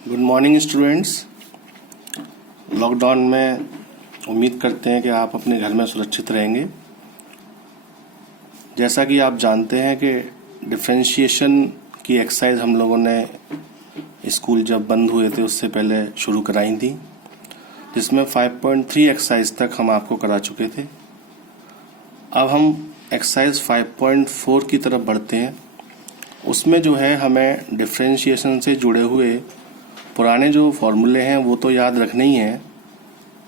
Good morning students. Lockdown में उम्मीद करते हैं कि आप अपने घर में सुरक्षित रहेंगे। जैसा कि आप जानते हैं कि डिफरेंशिएशन की एक्सरसाइज हम लोगों ने स्कूल जब बंद हुए थे उससे पहले शुरू कराई थी, जिसमें 5.3 एक्सरसाइज तक हम आपको करा चुके थे। अब हम एक्सरसाइज 5.4 की तरफ बढ़ते हैं। उसमें जो है हमें डिफरेंशिएशन से जुड़े हुए पुराने जो फॉर्मूले हैं वो तो याद रखने ही हैं।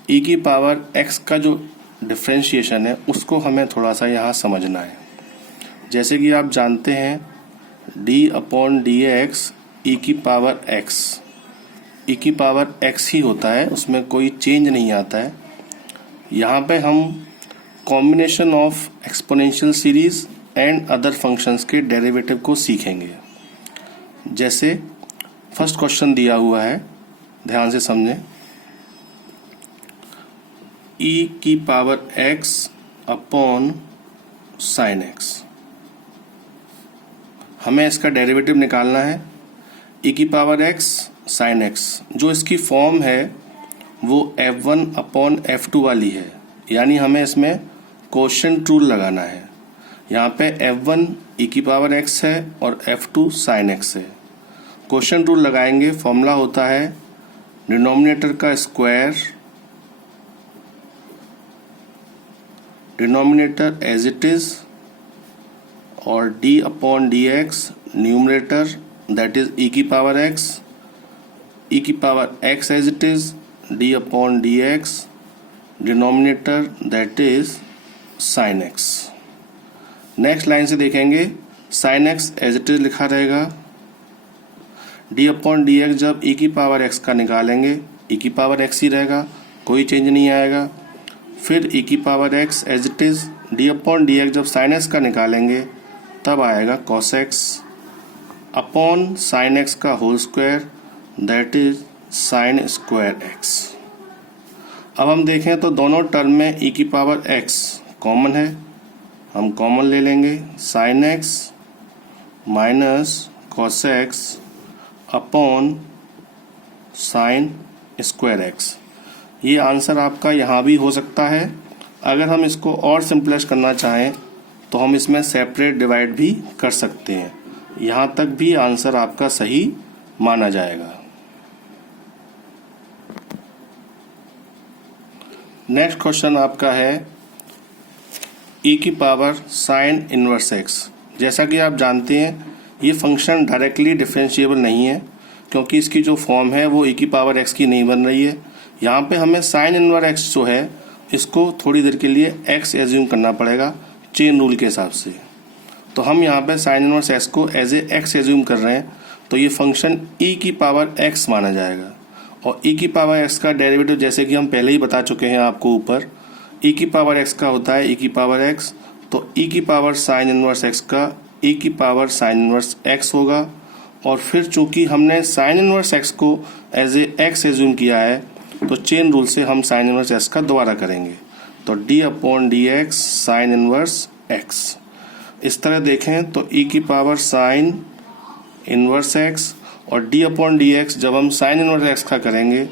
e की पावर x का जो डिफरेंशिएशन है उसको हमें थोड़ा सा यहाँ समझना है। जैसे कि आप जानते हैं d/dx e की पावर x ही होता है, उसमें कोई चेंज नहीं आता है। यहाँ पे हम combination of exponential series and other functions के डेरिवेटिव को सीखेंगे। जैसे फर्स्ट क्वेश्चन दिया हुआ है, ध्यान से समझें। e की power x upon sine x, हमें इसका डेरिवेटिव निकालना है। e की पावर x साइन x, जो इसकी फॉर्म है वो f1 अपॉन f2 वाली है, यानी हमें इसमें कोशेंट रूल लगाना है। यहाँ पे f1 e की पावर x है और f2 साइन x है। कोशेंट रूल लगाएंगे, फॉर्मूला होता है डिनोमिनेटर का square, denominator as it is, और d/dx numerator that is e की पावर x, e की power x as it is, d/dx denominator that is sine x। Next line से देखेंगे, sine x as it is लिखा रहेगा। d/dx जब e की power x का निकालेंगे e की पावर x ही रहेगा, कोई चेंज नहीं आएगा। फिर e की power x as it is, d/dx जब साइन x का निकालेंगे तब आएगा cos x upon sine x का whole square that is sine square x। अब हम देखें तो दोनों टर्म में e की पावर x कॉमन है, हम कॉमन ले लेंगे। Sine x minus cos x upon sine square x। ये आंसर आपका यहाँ भी हो सकता है। अगर हम इसको और सिंपलेस्ट करना चाहें तो हम इसमें सेपरेट डिवाइड भी कर सकते हैं, यहाँ तक भी आंसर आपका सही माना जाएगा। नेक्स्ट क्वेश्चन आपका है e की पावर साइन इनवर्स x। जैसा कि आप जानते हैं ये फंक्शन डायरेक्टली डिफरेंशिएबल नहीं है, क्योंकि इसकी जो फॉर्म है वो e की पावर x की नहीं बन रही है। यहाँ पे हमें साइन इनवर्स x जो है इसको थोड़ी देर के लिए x एज्यूम करना पड़ेगा चेन रूल के हिसाब से। तो हम यहाँ पे साइन इनवर्स x को एज ए x एज्यूम कर रहे हैं, तो ये फंक्शन e की पावर x माना जाएगा। और e की पावर x का डेरिवेटिव जैसे कि हम पहले ही बता चुके हैं आपको ऊपर, e की पावर x का होता है e की पावर x, तो e की पावर साइन इनवर्स x का e की पावर साइन इनवर्स x होगा। और फिर चूंकि हमने साइन इनवर्स x को एज ए x एज्यूम किया है तो चेन रूल से हम साइन इनवर्स x का दोबारा करेंगे, तो d/dx साइन इनवर्स x। इस तरह देखें तो e की पावर साइन इनवर्स x और d/dx जब हम साइन इनवर्स x का करेंगे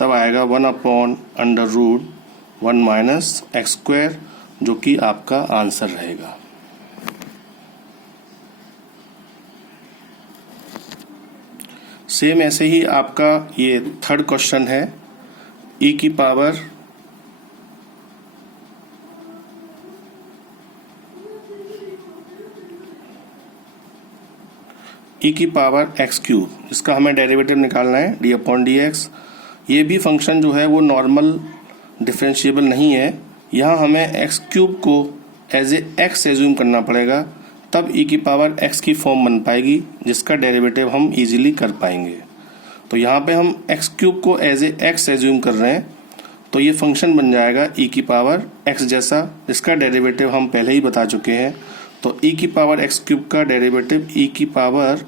तब आएगा 1/√1 माइनस एक्स स्क्वायर, जो कि आपका आंसर रहेगा। सेम ऐसे ही आपका ये थर्ड क्वेश्चन है, e की पावर x क्यूब, इसका हमें डेरिवेटिव निकालना है d/dx। ये भी फंक्शन जो है वो नॉर्मल डिफरेंशिएबल नहीं है, यहाँ हमें x क्यूब को एज ए x एज्यूम करना पड़ेगा, तब e की पावर x की फॉर्म बन पाएगी जिसका डेरिवेटिव हम इजीली कर पाएंगे। तो यहाँ पे हम x क्यूब को एज ए x एज्यूम कर रहे हैं, तो ये फंक्शन बन जाएगा e की पावर x जैसा, जिसका डेरिवेटिव हम पहले ही बता चुके हैं। तो e की पावर x क्यूब का डेरिवेटिव e की पावर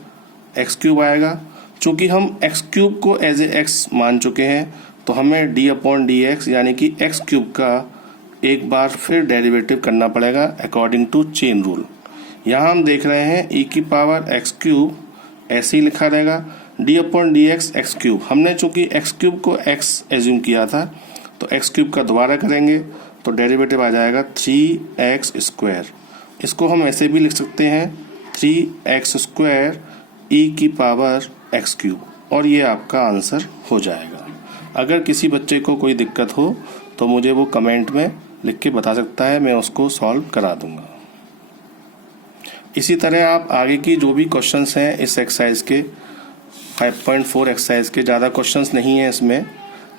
x क्यूब आएगा। चूंकि हम x क्यूब को एज ए x मान चुके हैं तो हमें d/dx यानी कि x क्यूब का एक बार फिर डेरिवेटिव करना पड़ेगा अकॉर्डिंग टू चेन रूल। यहाँ हम देख रहे हैं e की पावर x क्यूब ऐसे ही लिखा रहेगा, D upon D x x cube. हमने चूंकि एक्स क्यूब को एक्स एज्यूम किया था तो एक्स क्यूब का दोबारा करेंगे तो डेरिवेटिव आ जाएगा 3x स्क्वायर। इसको हम ऐसे भी लिख सकते हैं 3x स्क्वायर ई की पावर एक्स क्यूब, और ये आपका आंसर हो जाएगा। अगर किसी बच्चे को कोई दिक्कत हो तो मुझे वो कमेंट में लिख के बता सकता है, मैं उसको सॉल्व करा दूंगा। इसी तरह आप आगे की जो भी क्वेश्चंस हैं इस एक्सरसाइज के 5.4 एक्सरसाइज के, ज़्यादा क्वेश्चंस नहीं हैं इसमें,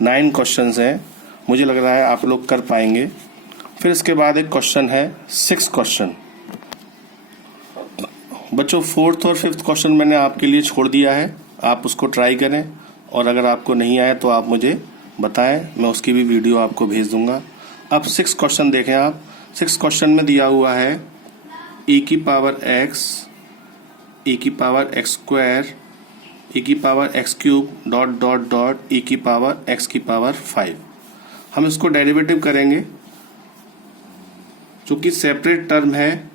9 क्वेश्चंस हैं, मुझे लग रहा है आप लोग कर पाएंगे। फिर इसके बाद एक क्वेश्चन है 6 क्वेश्चन। बच्चों 4th और 5th क्वेश्चन मैंने आपके लिए छोड़ दिया है, आप उसको ट्राई करें, और अगर आपको नहीं आए तो आप मुझे बताएं, मैं उसकी भी वीडियो आपको भेज दूंगा। अब 6 क्वेश्चन देखें आप। 6 क्वेश्चन में दिया हुआ है e की पावर x, e की पावर x स्क्वायर, e की power x cube dot dot dot e की पावर x की पावर 5। हम इसको डेरिवेटिव करेंगे, चूंकि सेपरेट टर्म है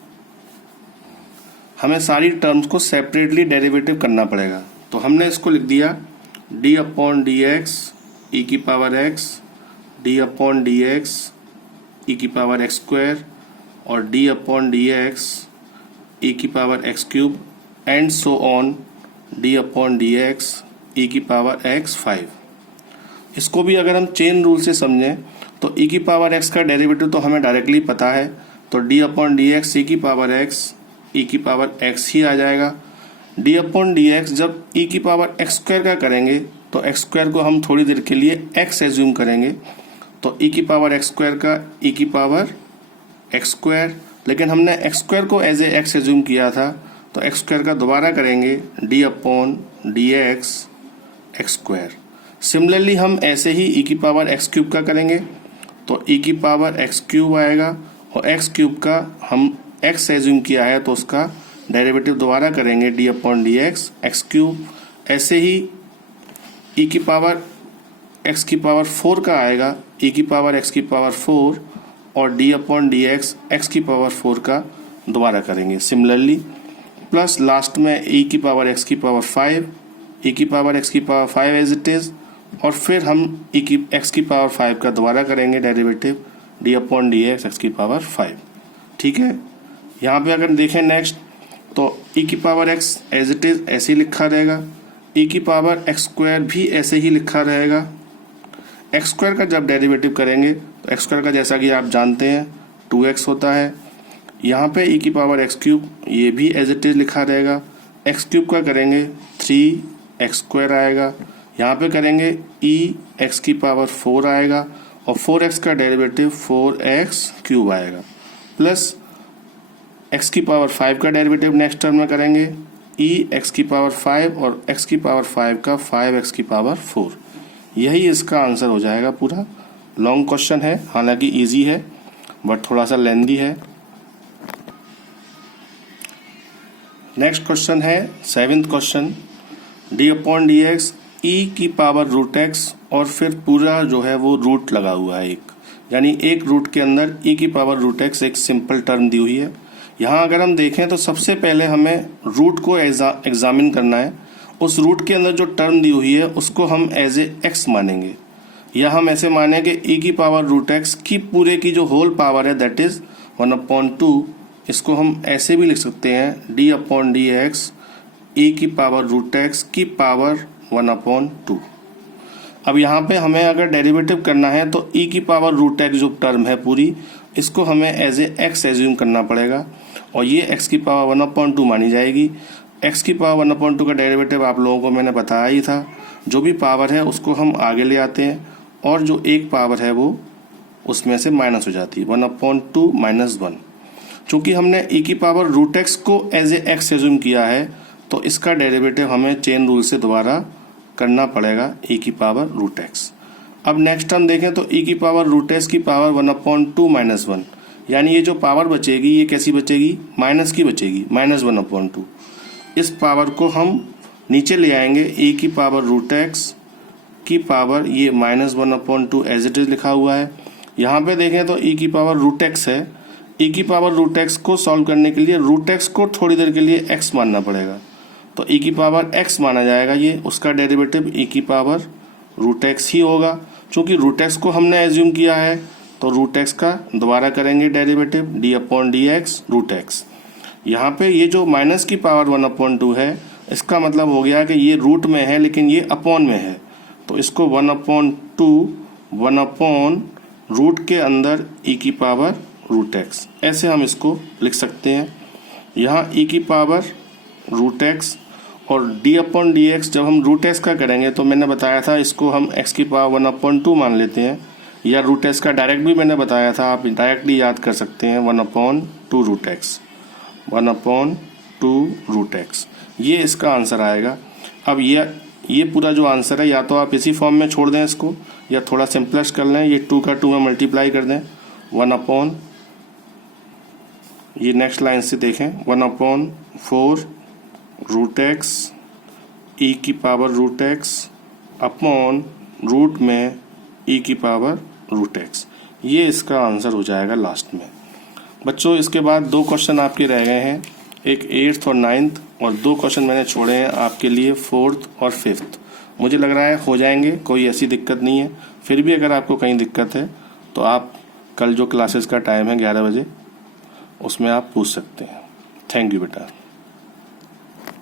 हमें सारी टर्म्स को सेपरेटली डेरिवेटिव करना पड़ेगा। तो हमने इसको लिख दिया d upon D X E की power x, d upon D X E की पावर x स्क्वायर, और d upon D X E की power x cube, and so on d upon D X E की power x 5। इसको भी अगर हम chain rule से समझें तो e की पावर x का डेरिवेटिव तो हमें डायरेक्टली पता है, तो d upon D X E की पावर x ई की पावर x ही आ जाएगा। d अपॉन डी एक्स जब e की पावर x स्क्वायर का करेंगे तो x स्क्वायर को हम थोड़ी देर के लिए x एज्यूम करेंगे, तो e की पावर x स्क्वायर का e की पावर एक्स स्क्वायर, लेकिन हमने एक्स स्क्वायर को एज ए एक्स एज्यूम किया था तो एक्स स्क्वायर का दोबारा करेंगे D upon D x x square. Similarly हम ऐसे ही ई की पावर एक्स क्यूब का करेंगे तो ई की पावर एक्स क्यूब आएगा, और एक्स क्यूब का हम एक्स एज्यूम किया है तो उसका डेरिवेटिव दोबारा करेंगे D upon D x x cube. ऐसे ही ई की पावर एक्स की पावर 4 का आएगा, ई की पावर एक्स की पावर 4, और d upon D x x की पावर 4 का दोबारा करेंगे सिमिलरली, प्लस लास्ट में e की पावर x की पावर 5, e की पावर x की पावर 5 एज इट इज, और फिर हम e की x की पावर 5 का दोबारा करेंगे derivative d upon D x x की पावर 5। ठीक है, यहाँ पे अगर देखें नेक्स्ट तो e की power x as it is ऐसे ही लिखा रहेगा, e की पावर x स्क्वायर भी ऐसे ही लिखा रहेगा। एक्स स्क्वायर का जब डेरिवेटिव करेंगे तो एक्स स्क्वायर का जैसा कि आप जानते हैं 2x होता है। यहाँ पे e की पावर एक्स क्यूब ये भी एज इट इज लिखा रहेगा, एक्स क्यूब का करेंगे 3x स्क्वायर आएगा, यहाँ पे करेंगे e x की पावर 4 आएगा, और 4x का डेरिवेटिव 4x क्यूब आएगा, प्लस x की पावर 5 का डेरिवेटिव नेक्स्ट टर्म में करेंगे e x की पावर 5 और x की पावर 5 का 5x की पावर 4। यही इसका आंसर हो जाएगा पूरा। लॉन्ग क्वेश्चन है, हालांकि इजी है बट थोड़ा सा लेंदी है। नेक्स्ट क्वेश्चन है 7th question, d upon D X E की पावर रूट एक्स, और फिर पूरा जो है वो रूट लगा हुआ है एक, यानी एक रूट के अंदर e की पावर रूट एक्स एक सिंपल टर्म दी हुई है। यहाँ अगर हम देखें तो सबसे पहले हमें रूट को एग्जामिन करना है, उस रूट के अंदर जो टर्म दी हुई है उसको हम एज ए एक्स मानेंगे, या हम ऐसे माने कि e की पावर रूट एक्स की पूरे की जो होल पावर है दैट इज 1/2। इसको हम ऐसे भी लिख सकते हैं d upon D X E की पावर रूट एक्स की पावर 1/2। अब यहाँ पे हमें अगर डेरिवेटिव करना है तो e की पावर रूट एक्स जो टर्म है पूरी, इसको हमें एज ए एक्स एज्यूम करना पड़ेगा, और ये x की पावर 1/2 मानी जाएगी। x की पावर 1/2 का डेरिवेटिव आप लोगों को मैंने बताया ही था, जो भी पावर है उसको हम आगे ले आते हैं, और जो एक पावर है वो उसमें से माइनस हो जाती है 1/2 माइनस 1। चूंकि हमने e की पावर रूट एक्स को एज ए एक्स एज्यूम किया है तो इसका डेरिवेटिव हमें चेन रूल से दोबारा करना पड़ेगा e की पावर रूट एक्स। अब नेक्स्ट हम देखें तो e की पावर रूट एक्स की पावर 1/2 माइनस 1, यानी ये जो पावर बचेगी ये कैसी बचेगी, माइनस की बचेगी, माइनस 1/2। इस पावर को हम नीचे ले आएंगे, e की पावर रूट एक्स की पावर ये माइनस 1/2 एज इट इज लिखा हुआ है। यहाँ पे देखें तो e की पावर रूट एक्स है, e की पावर रूट एक्स को सॉल्व करने के लिए रूट एक्स को थोड़ी देर के लिए x मानना पड़ेगा, तो e की पावर x माना जाएगा, ये उसका डेरिवेटिव e की पावर रूट एक्स ही होगा। चूंकि रूट एक्स को हमने एज्यूम किया है तो रूट एक्स का दोबारा करेंगे डेरिवेटिव d/dx रूट एक्स। यहाँ पे ये जो माइनस की पावर 1/2 है, इसका मतलब हो गया कि ये रूट में है लेकिन ये अपॉन में है, तो इसको 1/2 1/रूट के अंदर e की पावर रूट एक्स, ऐसे हम इसको लिख सकते हैं। यहाँ e की पावर रूट एक्स और d/dx जब हम रूट एक्स का करेंगे तो मैंने बताया था इसको हम x की पावर 1/2 मान लेते हैं, या रूट एक्स का डायरेक्ट भी मैंने बताया था, आप डायरेक्टली याद कर सकते हैं 1/2 रूट एक्स, 1/2 रूट एक्स, ये इसका आंसर आएगा। अब ये पूरा जो आंसर है या तो आप इसी फॉर्म में छोड़ दें इसको, या थोड़ा सिंपलेस्ट कर लें, ये 2 का 2 में मल्टीप्लाई कर दें 1/, ये नेक्स्ट लाइन से देखें 1/4 रूट एक्स e की power root x upon root में e की पावर रूट एक्स, ये इसका आंसर हो जाएगा लास्ट में। बच्चों इसके बाद 2 क्वेश्चन आपके रह गए हैं, एक 8th और 9th, और 2 क्वेश्चन मैंने छोड़े हैं आपके लिए 4th और 5th। मुझे लग रहा है हो जाएंगे, कोई ऐसी दिक्कत नहीं है। फिर भी अगर आपको कहीं दिक्कत है तो आप कल जो क्लासेस का टाइम है 11 बजे, उसमें आप पूछ सकते हैं। थैंक यू बेटा।